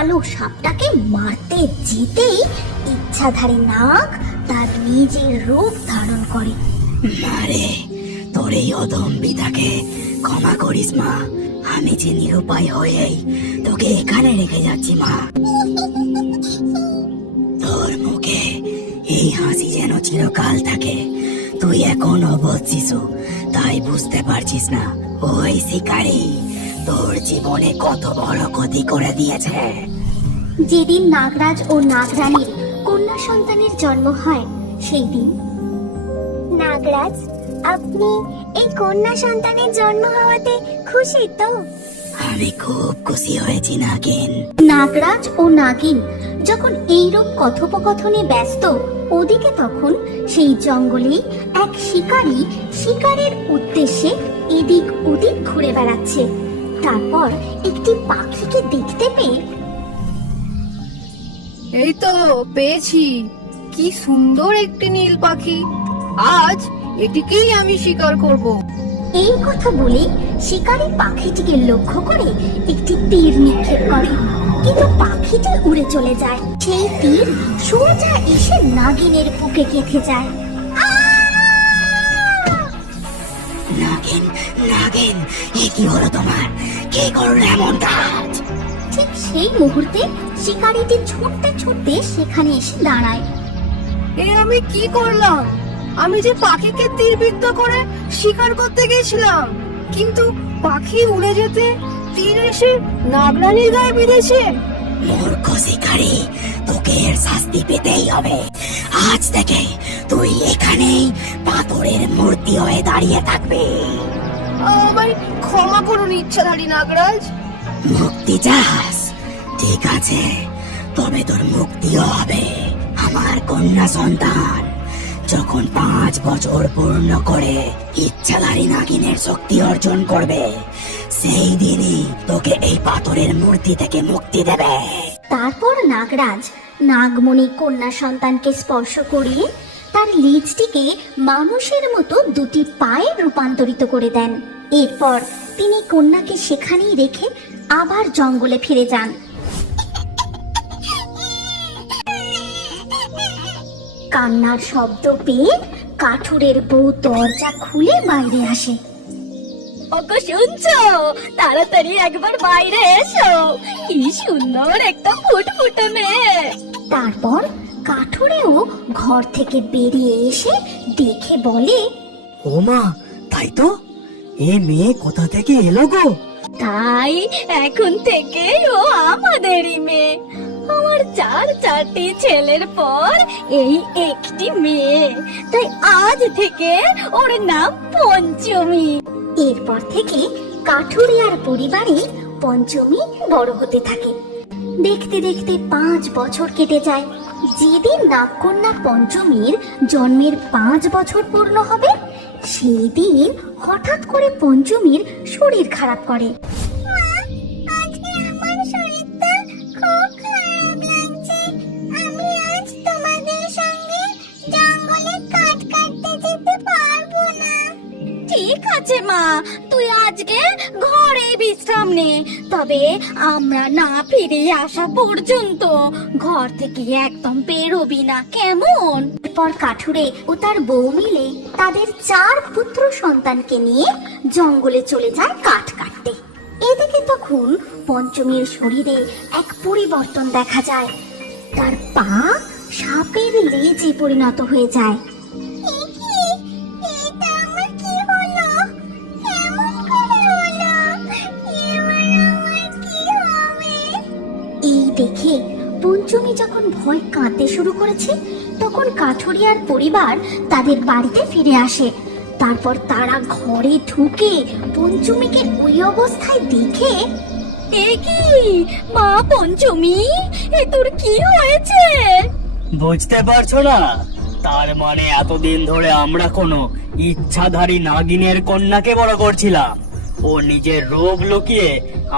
কালো সাপটাকে মারতে যেতেই ইচ্ছাধারী নাগ তার নিজের রূপ ধারণ করে। মারে, তোর এই অদম্বিতাকে ক্ষমা করিস মা। আমি যে নিরুপায় হয়েই তোকে এখানে রেখে যাচ্ছি মা। তোর মুখে এই হাসি যেন চিরকাল থাকে। তুই এখন অবোধ শিশু, তাই বুঝতে পারছিস না ওই শিকারী তোর জীবনে কত বড় ক্ষতি করে দিয়েছে। যেদিন নাগরাজ ও নাগরানীর কন্যা সন্তানের জন্ম হয় সেই দিন। নাগরাজ, আপনি এই কন্যা সন্তানের জন্ম হওয়াতে খুশি তো? আমি খুব খুশি হয়েছি নাগিন। নাগরাজ ও নাগিন যখন এইরূপ কথোপকথনে ব্যস্ত, ওদিকে তখন সেই জঙ্গলে এক শিকারী শিকারের উদ্দেশ্যে এদিক ওদিক ঘুরে বেড়াচ্ছে। তারপর একটি পাখিকে দেখতে পেয়ে, এই তো পেয়েছি, কি সুন্দর একটি নীল পাখি, আজ এটিকেই আমি শিকার করব। এই কথা বলে শিকারী পাখিটিকে লক্ষ্য করে একটি তীর নিক্ষেপ করে, কিন্তু পাখিটি উড়ে চলে যায়। সেই তীর সোজা এসে নাগিনের বুকে গেঁথে যায়। নাগিন, নাগিন, এ কি হলো তোমার? কে করলো এমন কাজ? ঠিক সেই মুহূর্তে শিকারীটি ছুটতে ছুটতে সেখানে এসে দাঁড়ায়। এ আমি কি করলাম? আমি যে পাখিকে তীরবিদ্ধ করে শিকার করতে গেছিলাম, কিন্তু পাখি উড়ে যেতে তীর এসে নাগরানীর গায়ে বিঁধেছে। মূর্খ শিকারী, তোকে এর শাস্তি পেতেই হবে। আজ থেকে তুই এখানেই পাথরের মূর্তি হয়ে দাঁড়িয়ে থাকবি। আমায় ক্ষমা করুন ইচ্ছাধারী নাগরাজ। মুক্তি চাস? ঠিক আছে, তবে তোর মুক্তিও হবে। আমার কন্যা সন্তান যখন 5 বছর পূর্ণ করে ইচ্ছাধারী নাগিনের শক্তি অর্জন করবে, সেই দিনই তোকে এই পাথরের মূর্তি থেকে মুক্তি দেবে। তারপর নাগরাজ নাগমণি কন্যা সন্তানকে স্পর্শ করিয়ে তার লেজটিকে মানুষের মতো 2টি পায়ে রূপান্তরিত করে দেন। এরপর তিনি কন্যাকে সেখানেই রেখে আবার জঙ্গলে ফিরে যান। কান্নার শব্দ পেয়ে কাঠুরের বউ দরজা খুলে বাইরে আসে। ওগো শুনছো? তাড়াতাড়ি একবার বাইরে এসো, কি সুন্দর একটা ফুটফুটে মেয়ে। তারপর কাঠুরেও ঘর থেকে বেরিয়ে এসে দেখে বলে, ও মা, তাই তো, এ মেয়ে কোথা থেকে এলো গো? তাই এখন থেকে ও আমাদেরই মেয়ে। আমার 4টি ছেলের পর এই একটি মেয়ে, তাই আজ থেকে ওর নাম পঞ্চমী। এরপর থেকে কাঠুরিয়ার পরিবারে পঞ্চমী বড় হতে থাকে। দেখতে দেখতে 5 বছর কেটে যায়। যেদিন নাগকন্যা পঞ্চমীর জন্মের 5 বছর পূর্ণ হবে, সেই দিন হঠাৎ করে পঞ্চমীর শরীর খারাপ করে। ঠিক আছে মা, তুই আজকে ঘরে বিশ্রাম নে, তবে আমরা না ফিরে আসা পর্যন্ত ঘর থেকে একদম বেরোবি না, কেমন? এরপর কাঠুরে ও তার বউ মিলে তাদের 4 পুত্র সন্তানকে নিয়ে জঙ্গলে চলে যায় কাঠ কাটতে। এদিকে তখন পঞ্চমীর শরীরে এক পরিবর্তন দেখা যায়। তার পা সাপের লেজে পরিণত হয়ে যায়। এই দেখে পঞ্চমী যখন ভয় কাঁদতে শুরু করেছে, তখন কাঠুরিয়ার পরিবার তাদের বাড়িতে ফিরে আসে। তারপর তারা ঘরে ঢুকে পঞ্চমীকে ওই অবস্থায় দেখে, এ কি মা পঞ্চমী, এ তোর কি হয়েছে? বুঝতে পারছো না? তার মানে এতদিন ধরে আমরা কোনো ইচ্ছাধারী নাগিনের কন্যাকে বড় করছিলাম। ও নিজের রোগ লুকিয়ে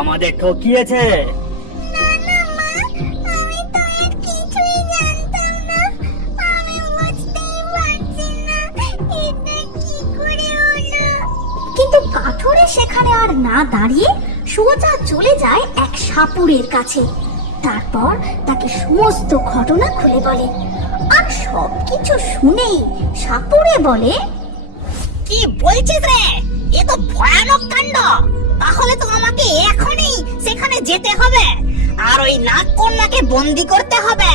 আমাদের ঠকিয়েছে। কিন্তু কাঠুরে সেখানে আর না দাঁড়িয়ে সোজা চলে যায় এক সাপুরের কাছে। তারপর তাকে সমস্ত ঘটনা খুলে বলে। আর সবকিছু শুনেই সাপুড়ে বলে, কি বলছিস রে? এ তো ভয়ানক কাণ্ড। তাহলে তো আমাকে এখনই সেখানে যেতে হবে, আর ওই নাগকন্যাকে বন্দি করতে হবে,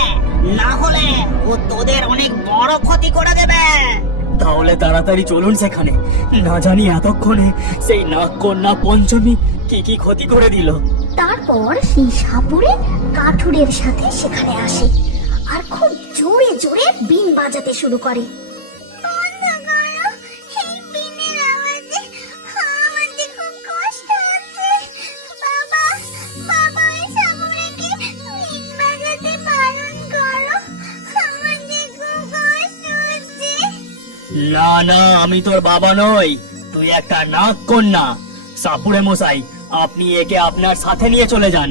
না হলে ও তোদের অনেক বড় ক্ষতি করে দেবে। তাহলে তাড়াতাড়ি চলুন সেখানে, না জানি এতক্ষণে সেই নাগকন্যা পঞ্চমী কি কি ক্ষতি করে দিল। তারপর সেই সাপুড়ে কাঠুরের সাথে সেখানে আসে আর খুব জোরে জোরে বিন বাজাতে শুরু করে। না না, আমি তোর বাবা নই, তুই একটা নাগকন্যা। সাপুড়ে মশাই, আপনি একে আপনার সাথে নিয়ে চলে যান।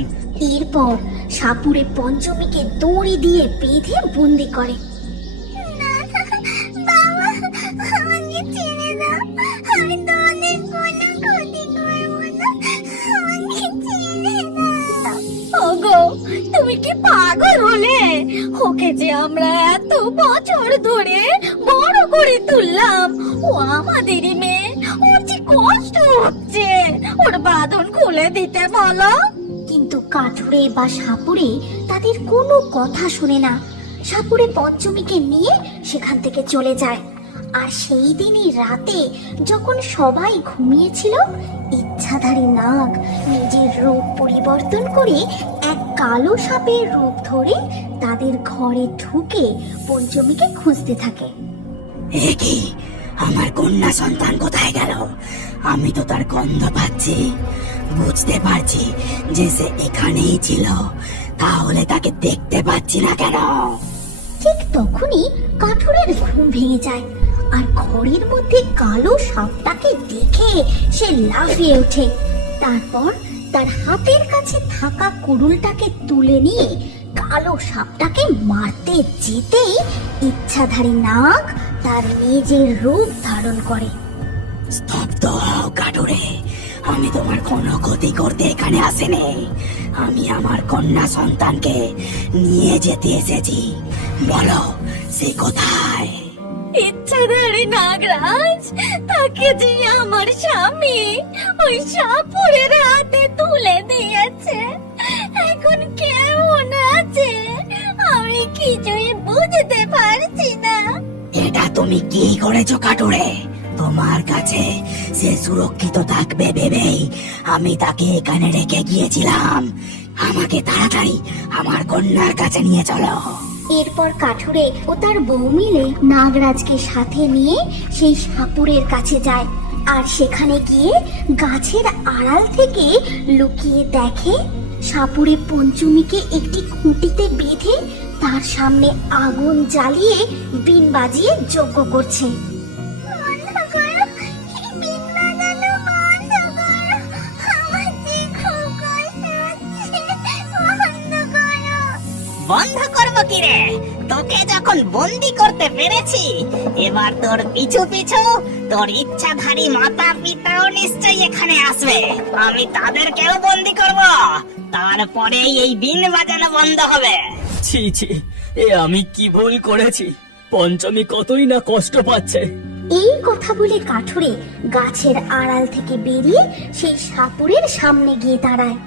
এরপর সাপুড়ে পঞ্চমীকে দড়ি দিয়ে বেঁধে বন্দি করে। ওগো, তুমি কি পাগল হলে? ওকে যে আমরা এত বছর ধরে বড় করে তুললাম, ও আমাদেরই মেয়ে, ওর যে কষ্ট হচ্ছে, ওর বাঁধন খুলে দিতে বলো। কিন্তু কাঠুরে বা সাপুড়ে তাদের কোনো কথা শুনে না। সাপুড়ে পঞ্চমীকে নিয়ে সেখান থেকে চলে যায়। আর সেই দিনই রাতে যখন সবাই ঘুমিয়েছিল, ইচ্ছাধারী নাগ নিজের রূপ পরিবর্তন করে এক কালো সাপের রূপ ধরে তাদের ঘরে ঢুকে পঞ্চমীকে খুঁজতে থাকে। এ কি, আমার কন্যা সন্তান কোথায় গেল? আমি তো তার গন্ধ পাচ্ছি, বুঝতে পারছি যে সে এখানেই ছিল, তাহলে তাকে দেখতে পাচ্ছি না কেন? ঠিক তখনই কাঠুরের ঘুম ভেঙে যায় আর ঘরের মধ্যে কালো সাপটাকে দেখে সে লাফিয়ে ওঠে। তারপর তার হাতের কাছে থাকা কুড়ুলটাকে তুলে নিয়ে কালো সাপটাকে মারতে যেতেই ইচ্ছাধারী নাগ তার নিজের রূপ ধারণ করে। স্তব্ধ হও কাঠুরে, আমি তোমার কোনো ক্ষতি করতে এখানে আসিনি। আমি আমার কন্যা সন্তানকে নিয়ে যেতে এসেছি। বলো, সে কোথায়? ইচ্ছাধারী নাগরাজ, তাকে যে আমার স্বামী ওই সাপুরের হাতে তুলে দিয়েছে। এখন কেমন আছে আমি কিছুই বুঝতে পারছি না। এটা তুমি কি করেছো কাঠুরে? তোমার কাছে সে সুরক্ষিত থাকবে ভেবেই আমি তাকে এখানে রেখে গিয়েছিলাম। আমাকে তাড়াতাড়ি আমার কন্যার কাছে নিয়ে চলো। এরপর কাঠুরে ও তার বউ মিলে নাগরাজকে সাথে নিয়ে সেই সাপুরের কাছে যায় আর সেখানে গিয়ে গাছের আড়াল থেকে লুকিয়ে দেখে সাপুরে পঞ্চমীকে একটি খুঁটিতে বেঁধে তার সামনে আগুন জ্বালিয়ে বিন বাজিয়ে যজ্ঞ করছে। বন্ধ করবো কি রে? তোকে যখন বন্দি করতে পেরেছি, এবার তোর পিছু পিছু তোর ইচ্ছাধারী মাতা পিতাও নিশ্চয়ই এখানে আসবে। আমি তাদেরকেও বন্দি করব, তারপরে এই বিন বাজানো বন্ধ হবে। ছি ছি, এ আমি কি ভুল করেছি? পঞ্চমী কতই না কষ্ট পাচ্ছে। এই কথা বলে কাঠুরে গাছের আড়াল থেকে বেরিয়ে সেই সাপুরের সামনে গিয়ে দাঁড়ায়।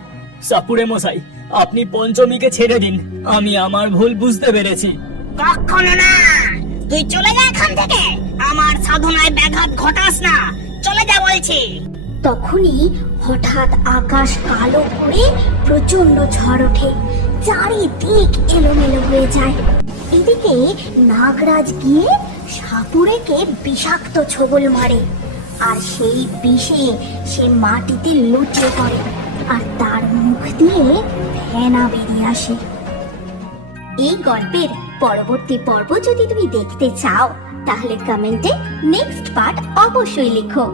সাপুড়ে মশাই, আপনি পঞ্চমীকে ছেড়ে দিন, আমি আমার ভুল বুঝতে পেরেছি। কখনো না, তুই চলে যা এখান থেকে, আমার সাধনায় ব্যাঘাত ঘটাস না। চলে যা বলছি। তখনই হঠাৎ আকাশ কালো করে প্রচন্ড ঝড় ওঠে, চারিদিক এলোমেলো হয়ে যায়। এদিকে নাগরাজ গিয়ে সাপুরেকে বিষাক্ত ছোবল মারে আর সেই বিষে সে মাটিতে লুটিয়ে পড়ে আর তার মুখ দিয়ে ফেনা বেরিয়ে আসে। এই গল্পের পরবর্তী পর্ব যদি তুমি দেখতে চাও তাহলে কমেন্টে নেক্সট পার্ট অবশ্যই লিখো।